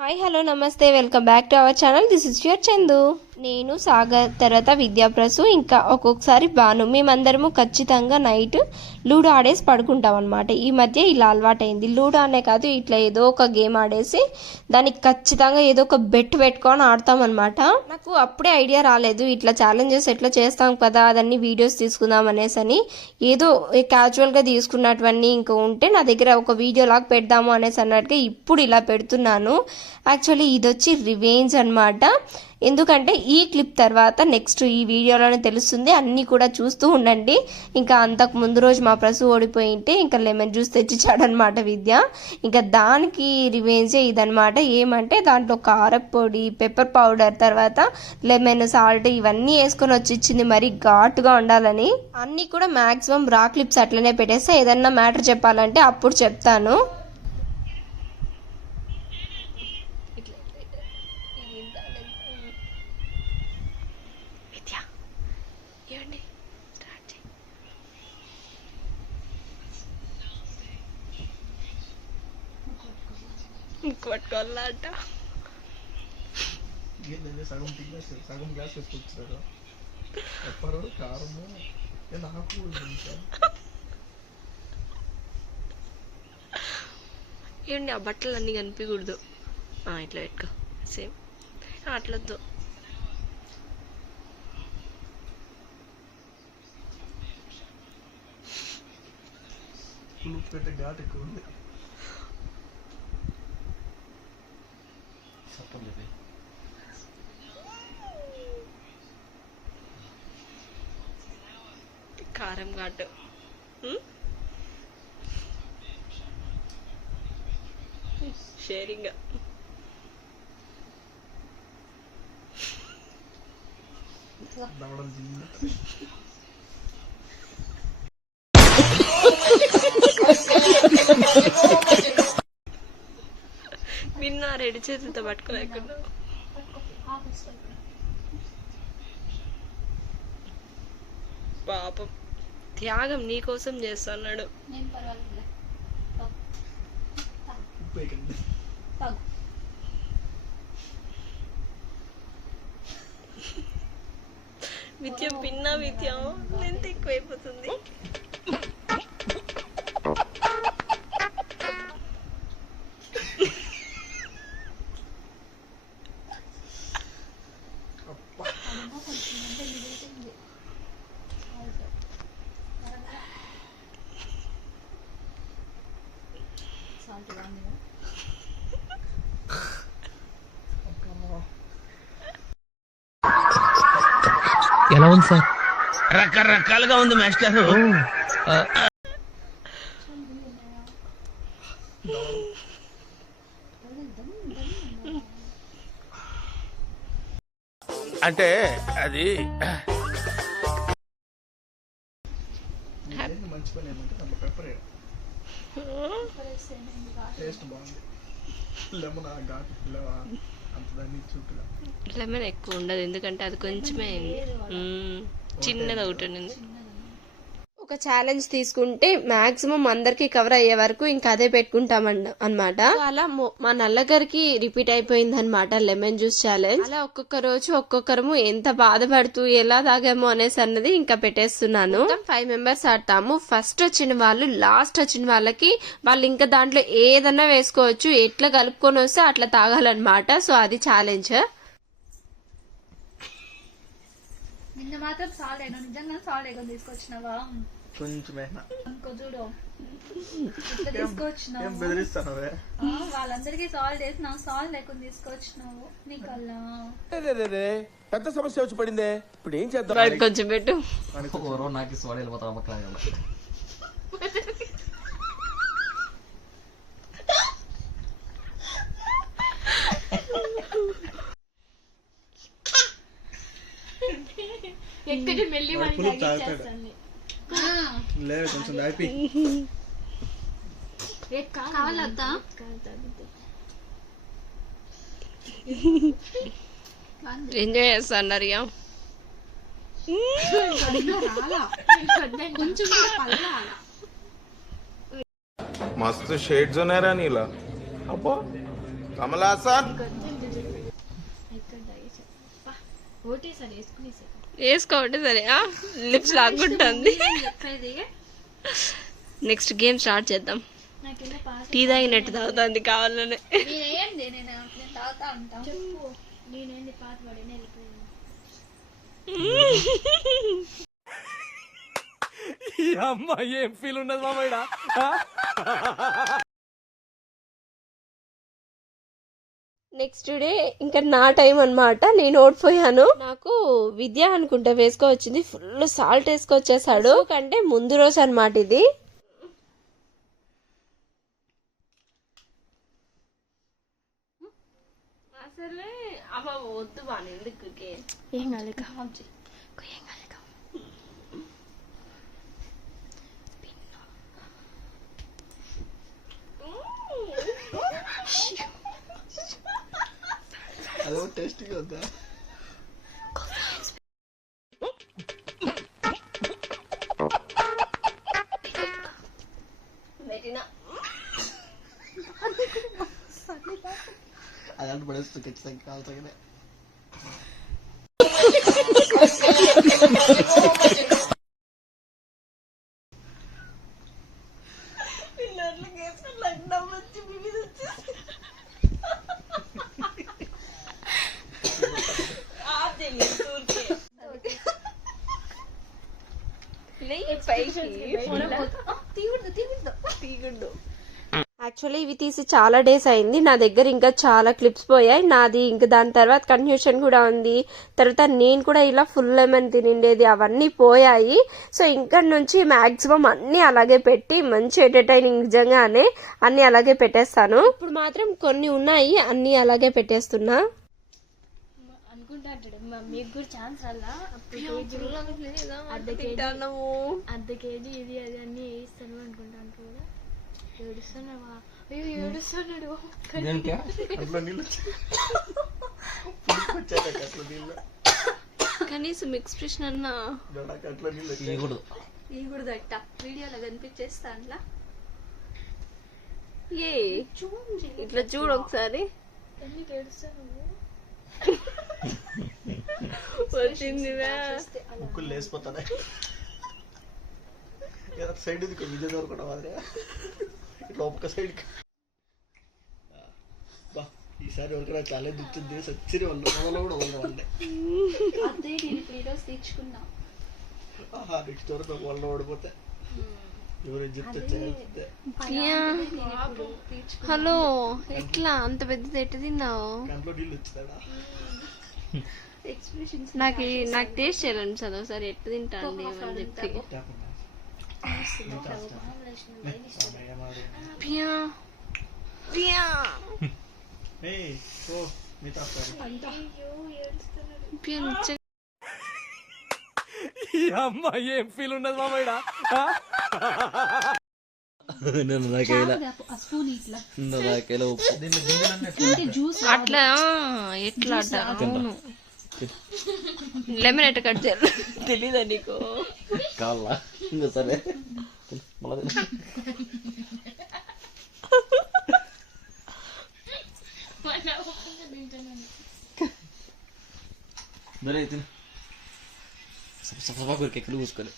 Hi hello నమస్తే welcome back to our channel. This is your Chandu. నేను సాగర్ తర్వాత విద్యాప్రసు ఇంకా ఒక్కొక్కసారి బాను మేమందరము ఖచ్చితంగా నైట్ లూడో ఆడేసి పడుకుంటాం అనమాట. ఈ మధ్య ఇలా అలవాటైంది. లూడో అనే కాదు, ఇట్లా ఏదో ఒక గేమ్ ఆడేసి దానికి ఖచ్చితంగా ఏదో ఒక బెట్ పెట్టుకొని ఆడతాం అనమాట. నాకు అప్పుడే ఐడియా రాలేదు, ఇట్లా ఛాలెంజెస్ ఎట్లా చేస్తాం కదా, అదన్నీ వీడియోస్ తీసుకుందాం అనేసి అని ఏదో క్యాజువల్గా తీసుకున్నటువన్నీ ఇంకా ఉంటే నా దగ్గర ఒక వీడియో లాగా పెడదాము అనేసి అన్నట్టుగా ఇప్పుడు ఇలా పెడుతున్నాను. యాక్చువల్లీ ఇది వచ్చి రివెంజ్ అనమాట. ఎందుకంటే ఈ క్లిప్ తర్వాత నెక్స్ట్ ఈ వీడియోలోనే తెలుస్తుంది. అన్నీ కూడా చూస్తూ ఉండండి. ఇంకా అంతకు ముందు రోజు మా ప్రసు ఓడిపోయింటే ఇంకా లెమన్ జ్యూస్ తెచ్చిచ్చాడనమాట విద్య. ఇంకా దానికి రివెంజే ఇదనమాట. ఏమంటే దాంట్లో కారపొడి, పెప్పర్ పౌడర్, తర్వాత లెమన్, సాల్ట్ ఇవన్నీ వేసుకొని వచ్చి ఇచ్చింది. మరి ఘాటుగా ఉండాలని. అన్నీ కూడా మ్యాక్సిమం రా క్లిప్స్ అట్లనే పెట్టేస్తే ఏదన్నా మ్యాటర్ చెప్పాలంటే అప్పుడు చెప్తాను. పట్టుకోవాలట సగం గ్లాస్ వేసుకొచ్చారు పెప్పరు కారము నాకు ఏమండి ఆ బట్టలు అన్నీ కనిపించకూడదు. ఇట్లా పెట్టుకో, సేమ్ అట్లొద్దు. పెట్టే ఘాట్ ఎక్కువ ఉంది. కారం ఘాటు షేరింగ్. విన్నా రెడీ చేతులతో పట్టుకోలేకుండా పాపం త్యాగం నీకోసం చేస్తున్నాడు. విద్య పిన్నా విద్య ఎంత ఎక్కువైపోతుంది. ఎలా ఉంది సార్? రకరకాలుగా ఉంది మాస్టర్. అంటే అది మంచి పని ఏమంటే దాంట్లో పెప్పర్ టేస్ట్ బాగుంది. లెమన్ ఘాటు అంత దాన్ని చుట్టుగా లెమన్ ఎక్కువ ఉండదు, ఎందుకంటే అది కొంచెమే చిన్నది ఒకటి ఉంది. ఒక ఛాలెంజ్ తీసుకుంటే మాక్సిమం అందరికి కవర్ అయ్యే వరకు ఇంకా అదే పెట్టుకుంటాం అనమాట. అలా మా నల్లగారికి రిపీట్ అయిపోయింది అనమాట లెమన్ జ్యూస్ ఛాలెంజ్. అలా ఒక్కొక్క రోజు ఒక్కొక్కరము ఎంత బాధపడుతూ ఎలా తాగామో అనేసి అన్నది ఇంకా పెట్టేస్తున్నాను. 5 మెంబర్స్ ఆడతాము. ఫస్ట్ వచ్చిన వాళ్ళు లాస్ట్ వచ్చిన వాళ్ళకి వాళ్ళు ఇంకా దాంట్లో ఏదన్నా వేసుకోవచ్చు, ఎట్లా కలుపుకొని వస్తే అట్లా తాగాలన్నమాట. సో అది ఛాలెంజ్. నిన్న మాత్రం సాల్ట్ అయినా నిజంగా సాల్ట్ అయినా తీసుకొచ్చినావా? కొంచెమేనా చూడు తీసుకొచ్చినావు. బెదిరిస్తానవే వాళ్ళందరికీ సాల్ట్ వేసి నాకు సాల్ట్ లేకుండా తీసుకొచ్చినావు. నీకల్లా పెద్ద సమస్య వచ్చి పడిందే. ఇప్పుడు ఏం చేద్దాం? కొంచెం పెట్టు. నాకు సోడ వెళ్ళిపోతా ఎక్కడి మెల్లి లేదు కొంచెం దాపి కావాలద్దా? ఎంజాయ్ చేస్తున్నారు. కొంచెం मस्त शेड्स होणार नीला अप्पा కమలాసన్ వేసుకోవట్టే సరే లిప్స్ లాక్కుంటుంది. చెప్పేది నెక్స్ట్ గేమ్ స్టార్ట్ చేద్దాం. టీ తాగినట్టు తాగుతుంది కావాలని. నేనేంటి నేను తాగుతా ఉంటా. చెప్పు నేనేంటి పాత పడిన అమ్మా ఏం ఫీల్ ఉన్నది మామయ్య. నెక్స్ట్ డే ఇంకా నా టైం అన్నమాట. నేను ఓడిపోయాను. నాకు విద్య అనుకుంటా వేసుకోవచ్చింది. Full salt వేసుకొచ్చేసాడు. కంటే ముందు రోజు అన్నమాట ఇది. అసలే అమ్మ వద్దు బాగా ఎందుకు ఏం కాలేక ఏం కాలేక అదో టేస్టీగా ఉందా? అదంటే పడేస్తుంది ఖచ్చితంగా కాల్చగానే. యాక్చువల్లీ ఇవి తీసి చాలా డేస్ అయింది. నా దగ్గర ఇంకా చాలా క్లిప్స్ పోయాయి నాది. ఇంకా దాని తర్వాత కన్ఫ్యూషన్ కూడా ఉంది. తర్వాత నేను కూడా ఇలా ఫుల్ లెమన్ తినిండేది అవన్నీ పోయాయి. సో ఇంకా నుంచి మాక్సిమం అన్ని అలాగే పెట్టి మంచి ఎంటర్టైనింగ్ నిజంగానే అన్ని అలాగే పెట్టేస్తాను. ఇప్పుడు మాత్రం కొన్ని ఉన్నాయి అన్ని అలాగే పెట్టేస్తున్నా. మీకు కూడా ఛాన్స్ అలా అర్ధ కేజీ ఇది అది అన్ని వేయిస్తాను అనుకుంటాను కూడా. ఏడుస్తున్నావా? అయ్యో ఏడుస్తున్నాడు. అట్లా నీళ్ళు వచ్చాక అట్లా నీళ్ళు కనీసం ఎక్స్ప్రెషన్ అన్నా అట్లా నీళ్ళు ఈ కూడా దట్ట వీడియోలో కనిపించేస్తా అట్లా. ఏ ఇట్లా చూడు ఒకసారి. ఎందుకు ఏడుస్తాను? ముక్కులు లేసిపోతాయి. సైడ్ ఇది విజయ దొరకడం మాదిరి ఇట్లా ఒక్క సైడ్. ఈసారి ఎవరికైనా ఛాలెంజ్ ఇచ్చింది సచ్చిరి వాళ్ళు కూడా వాళ్ళే అదే ఈరోజు తెచ్చుకున్నా. నెక్స్ట్ వరకు వాళ్ళు ఓడిపోతే ఎవరు చెప్తే హలో ఎట్లా అంత పెద్దది ఎట్టు తిన్నావు? దాంట్లో నీళ్ళు వచ్చిందా? నాకు టేస్ట్ చేయాలని చదువు ఒకసారి ఎట్టు తింటాండి అని చెప్పి. పియా పియా పియా నిజంగా అమ్మా ఏం ఫీల్ ఉన్నది మామయ్య. అట్లా ఎట్లా అట్లా అవును. లెమన్ ఎట్ట కట్ చేయాలి తెలీదా నీకు? కావాలా ఇంకా సరే ఎక్కడ చూసుకోలే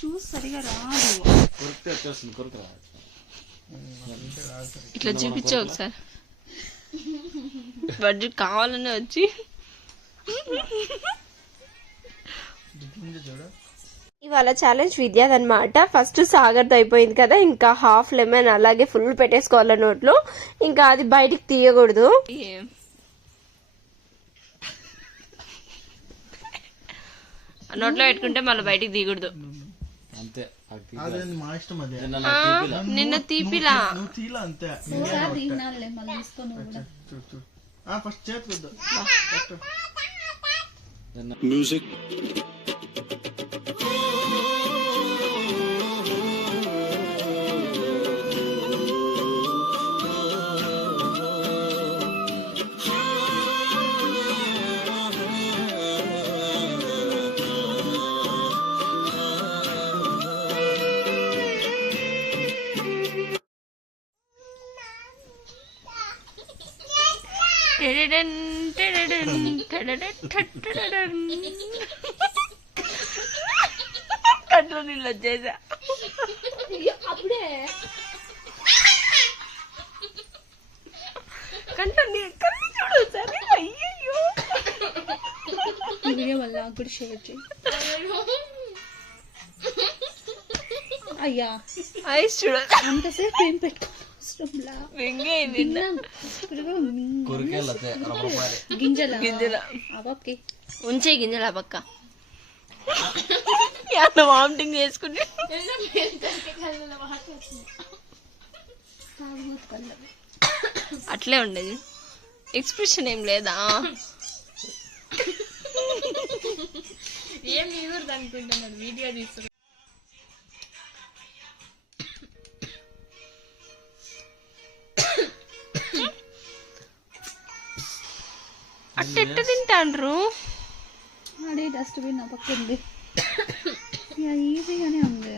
చూసి సరిగా రాదు. కొరికితే వచ్చేస్తుంది కొరకు రా. ఇట్లా చూపించా ఒకసారి. బడ్జెట్ కావాలనే వచ్చి ఇవాళ ఛాలెంజ్ విద్యాదన్నమాట. ఫస్ట్ సాగర్తో అయిపోయింది కదా, ఇంకా హాఫ్ లెమన్ అలాగే ఫుల్ పెట్టేసుకోవాలి నోట్లో. ఇంకా అది బయటికి తీయకూడదు. నోట్లో పెట్టుకుంటే మళ్ళీ బయటికి తీయకూడదు అంతే. మా ఇష్టం అదే. నిన్న తీపిలా నువ్వు తీలా అంతే. మళ్ళీ తీసుకొని చూడు చూడు ఫస్ట్ చేతులు మ్యూజిక్ టెడడన్, టెడడన్, టెడడన్, టెడడన్. కంట్లో నీళ్ళు వచ్చేసా అప్పుడే కంట్లో నీళ్ళు చూడు సరే. అయ్యయ్యో వీడియో వల్ల నాకు కూడా షేర్ చేయి. అయ్యా ఐస్ చూడ అంతసేపు ఏం పెట్టుకోవసరంలా. గింజల గింజల అవకి ఉంచే గింజల పక్క వామిటింగ్ చేసుకుంటే అట్లే ఉండేది. ఎక్స్ప్రెషన్ ఏం లేదా? ఏం నీరు అనుకుంటున్నాడు వీడియో తీసుకు. అట్టెట్ట తింటాండ్రు? అదే డస్ట్బిన్ నా పక్క ఉంది. ఈజీగానే ఉంది.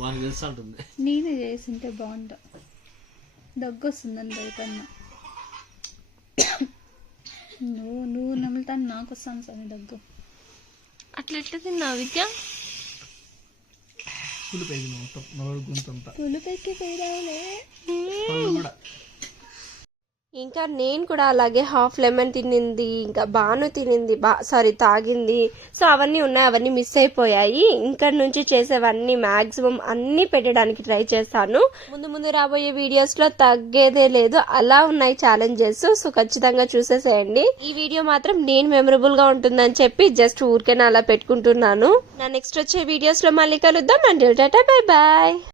వానికి తెలుసు అంటుంది. నేనే చేసింటే బాగుంటా. దగ్గు వస్తుందని భయపడినా. నువ్వు నమ్ముతాను నాకు వస్తాను సార్ దగ్గు. అట్లా ఎట్లా తిన్నావు విద్య? పులిపోయింది మొత్తం నోరు గుంతంతా పులుపెక్కి పోయిరావులే. కూడా. ఇంకా నేను కూడా అలాగే హాఫ్ లెమన్ తినింది, ఇంకా బాను తినింది, తాగింది. సో అవన్నీ ఉన్నాయి, అవన్నీ మిస్ అయిపోయాయి. ఇక్కడ నుంచి చేసేవన్నీ మాక్సిమం అన్ని పెట్టడానికి ట్రై చేస్తాను. ముందు రాబోయే వీడియోస్ లో తగ్గేదే లేదు, అలా ఉన్నాయి ఛాలెంజెస్. సో ఖచ్చితంగా చూసేసేయండి. ఈ వీడియో మాత్రం నేను మెమరబుల్ గా ఉంటుందని చెప్పి జస్ట్ ఊరికేనా అలా పెట్టుకుంటున్నాను. నా నెక్స్ట్ వచ్చే వీడియోస్ లో మళ్ళీ కలుద్దాం. Until tata, bye bye.